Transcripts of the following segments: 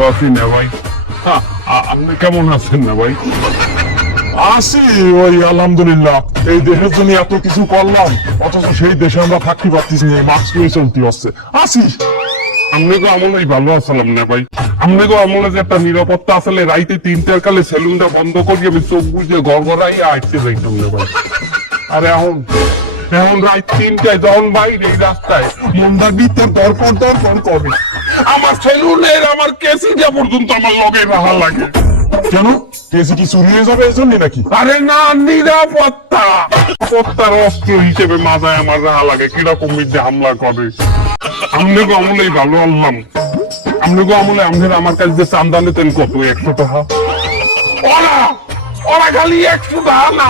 ভালো আছি না ভাই। আপনি কেমন আছেন না ভাই? আছি ওই আলহামদুলিল্লাহ। এই দেশের জন্য এত কিছু করলাম, অথচ সেই দেশে আমরা থাকতে পারতেছি না, মাস্ক পরে চলতে হচ্ছে। আছি আমনেগো আমলেই ভালো আসলাম না ভাই। আমনেগো আমলে যে একটা নিরাপত্তা আসলে রাইতে 3টার কালে সেলুনটা বন্ধ করি আমি চোখ বুঝে গড়গড়াই আইতে যাইতাম না ভাই। আরে এখন রাত 3টায় যখন বাইরে এই রাস্তায় মন্দার ভিতর দরপর করে আমার সেলুনের আমার কেসিটা পর্যন্ত আমার লগে রাহা লাগে। কেন? কেসি কি চুরি হয়ে যাবে এই জন্য নাকি? আরে না, নিরাপত্তার অস্ত্র হিসেবে মাথায় আমার রাহা লাগে কিরকম মিথ্যে হামলা করে। আমনেগো আমলেই ভালো আনলাম। আমনেগো আমলে আমনের আমার কাছে যে চান্দা নিতেন কত 100 টাকা। ওরা খালি 100 টাকা না,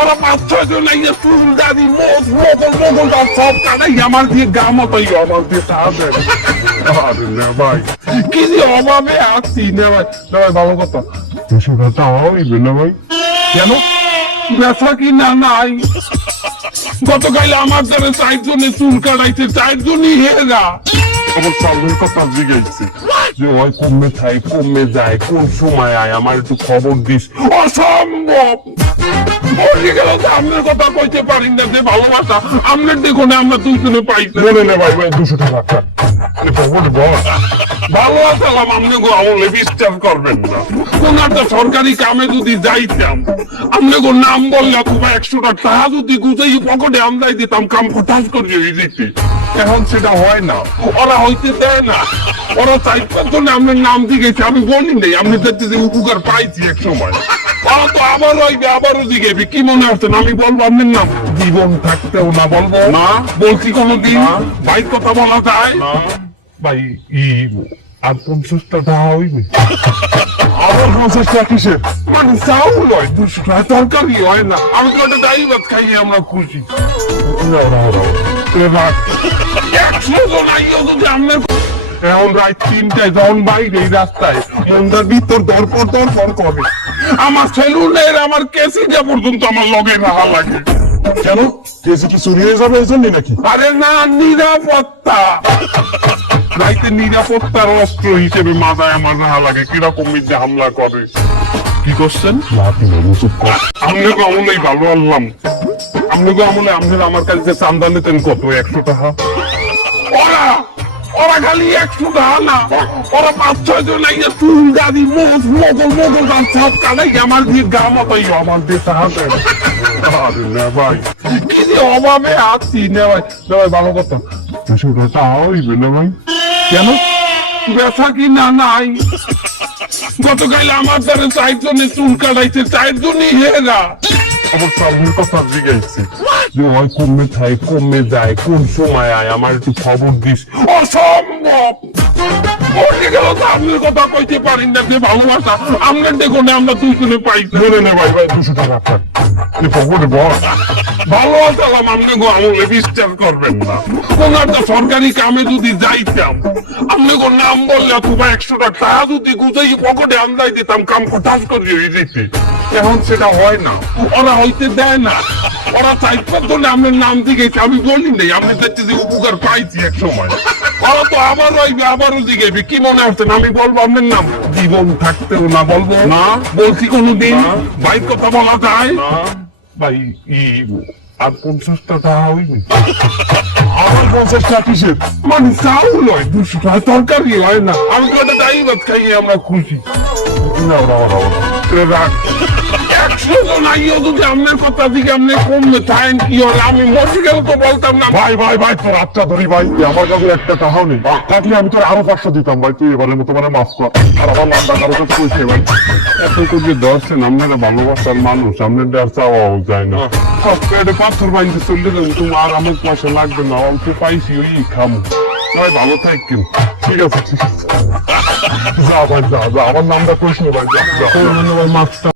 ওরা 5-6 জন আইয়া চুল দাড়ি মোগল সব কাটাই আমার দিয়ে গা মতোই আমার দিয়ে টাকা দেয়। আরে না ভাই, কি যে অভাবে আছি না ভাই। না ভাই ভালো কথা, 200 টাকা হইবে না ভাই। কেন? ব্যথা কি না নাই? গতকাল আমার দ্বারা 4 জনে চুল কাটাইছে, 4 জনই হেরা। আমার সামনের কথা জিজ্ঞাসা যে ওই কমে থাই কমে যায় কোন সময় আয় আমার একটু খবর দিস। অসম্ভব। আপনার কথা কইতে পারি না যে ভালোবাসা আপনার দেখুন আমরা দুইজনে পাইছি। বলে নে ভাই 200 টাকা ভালো আসালাম আপনি গো আমলে বিশ্বাস করবেন না। কোন একটা সরকারি কামে যদি যাইতাম আপনি গো নাম বললে অথবা 100 টাকা যদি গুছাই পকেটে আমদাই দিতাম কাম ফটাস করে হয়ে যেত। এখন সেটা হয় না, ওরা হইতে দেয় না। ওরা চাইবার জন্য আপনার নাম দিয়েছে, আমি বলি নেই আপনি দেখতে যে উপকার পাইছি এক সময়। ওরা তো আবার হইবে আবারও জিগেবি কি মনে হচ্ছেন আমি বলবো আপনার নাম? জীবন থাকতেও না বলবো না। বলছি কোনোদিন ভাই কথা বলা যায় না ভাই। আর 50 টাকা হইবে? আবার 50 টাকা কিসের? মানে চাউল হয় 200 টাকা, তরকারি হয় না। আমি তো একটা ডাই ভাত খাইয়ে আমরা খুশি। 100 জন আইও যদি আপনার এখন রাত 3টায় যখন বাইরে এই রাস্তায় মন্দার ভিতর দরপর করে আমার সেলুনের আমার কেসিটা পর্যন্ত আমার লগে রাহা লাগে। কেন? কেসি কি চুরি হয়ে যাবে এই জন্য নাকি? আরে না, নিরাপত্তা। রাইতে নিরাপত্তার অস্ত্র হিসেবে মাথায় আমার রাহা লাগে কিরকম মিথ্যে হামলা করে। কি করছেন? আমনেগো আমলেই ভালো আনলাম। আমনেগো আমলে আমনের আমার কাছে যে চান্দা নিতেন কত 100 টাকা। ওরা খালি 100 টাকা না, ওরা 5-6 জন আইয়া চুল দাড়ি মোগল সব কাটাই আমার দিয়ে গা মতোই আমার দিয়ে টাকা দেয়। আরে না ভাই, কি যে অভাবে আছি না ভাই। না ভাই ভালো কথা, 200 টাকা হইবে না ভাই। কেন? ব্যথা কি না নাই? গতকাল আমার দ্বারা 4 জনে চুল কাটাইছে, 4 জনই হেরা। আমার সামনের কথা জিজ্ঞাসা যে ওই কমে থাই কমে যায় কোন সময় আয় আমার একটু খবর দিস। অসম্ভব। আপনার কথা কইতে পারি না যে ভালোবাসা আপনার দেখুন আমরা দুইজনে পাইছি। বলে নে ভাই 200 টাকা ভালো আসালাম আপনি গো আমলে বিশ্বাস করবেন না। কোন একটা সরকারি কামে যদি যাইতাম আপনি গো নাম বললে অথবা 100 টাকা যদি গুছাই পকেটে আমদাই দিতাম কাম ফটাস করে হয়ে যেত। এখন সেটা হয় না, ওরা হইতে দেয় না। ওরা চাইবার জন্য আপনার নাম দিয়েছে, আমি বলি নেই আপনি দেখতে যে উপকার পাইছি এক সময়। ওরা তো আবার হইবে আবারও জিগেবি কি মনে হচ্ছেন আমি বলবো আপনার নাম? জীবন থাকতেও না বলবো না। বলছি কোনোদিন ভাই কথা বলা যায় না ভাই। আর 50 টাকা হইবে? আবার 50 টাকা কিসের? মানে চাউল হয় 200 টাকা, তরকারি হয় না। আমি তো একটা ডাই ভাত খাইয়ে আমরা খুশি। রাখ 100 জন আইও যদি আপনার কথা দিকে আপনি কমবে থাকেন কি হল? আমি মরে গেল তো বলতাম না। ভাই তোর আচ্ছা ধরি ভাই, আমার কাছে একটা টাকাও নেই। থাকলে আমি তোর আরো 500 দিতাম ভাই। তুই এবারের মতো মানে মাফ কর। আর আমার নামটা কারো কাছে কইছে ভাই। এত করে ধরছেন আপনারা ভালোবাসার মানুষ, আপনাদের আর চাওয়াও যায় না। পেটে পাথর বাইন্ধে চললে তোমার আমার পয়সা লাগবে না, অল্প পাইছি ওই খামো। ভাই ভালো থাকেন। ঠিক আছে যা ভাই, যা আমার নামটা কইস না ভাই, যা। মাছটা